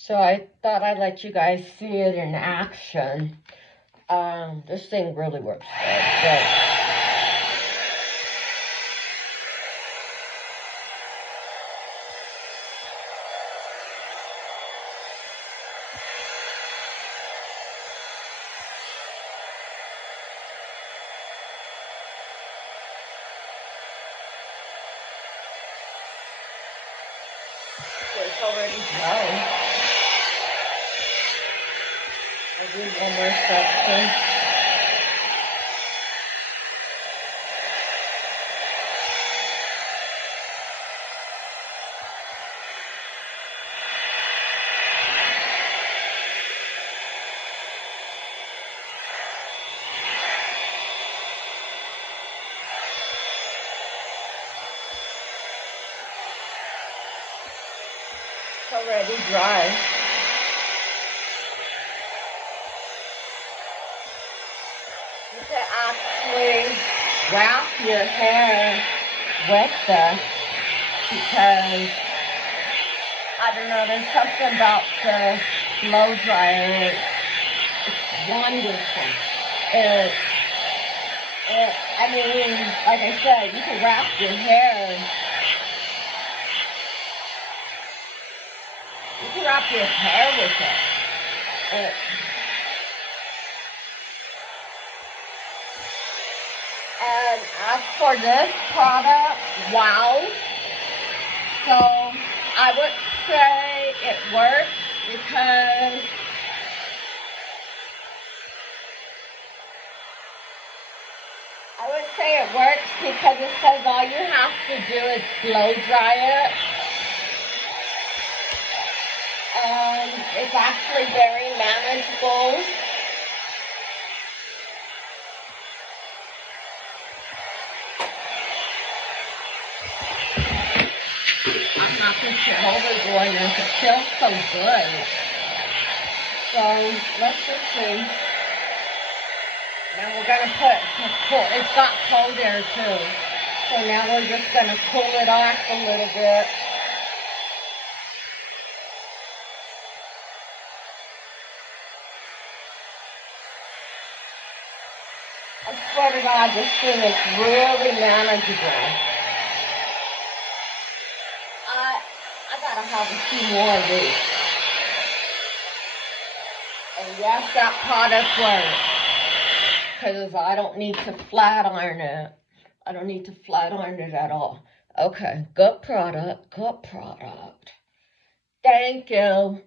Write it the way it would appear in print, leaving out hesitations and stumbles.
So I thought I'd let you guys see it in action. This thing really works good. So it's already dry. I'll do one more section. It's already dry. You can actually wrap your hair with this because, I don't know, there's something about the blow dryer. It's wonderful. I mean, like I said, you can wrap your hair. You can wrap your hair with it. And as for this product, wow. So I would say it works because it says all you have to do is blow dry it. And it's actually very manageable. I'm not going to over going this. It feels so good. So let's just see. Now we're going to it's got cold air too. So now we're just going to cool it off a little bit. I swear to God, this thing is really manageable. I gotta have a few more of these. And yes, that product works. Because I don't need to flat iron it. I don't need to flat iron it at all. Okay, good product, good product. Thank you.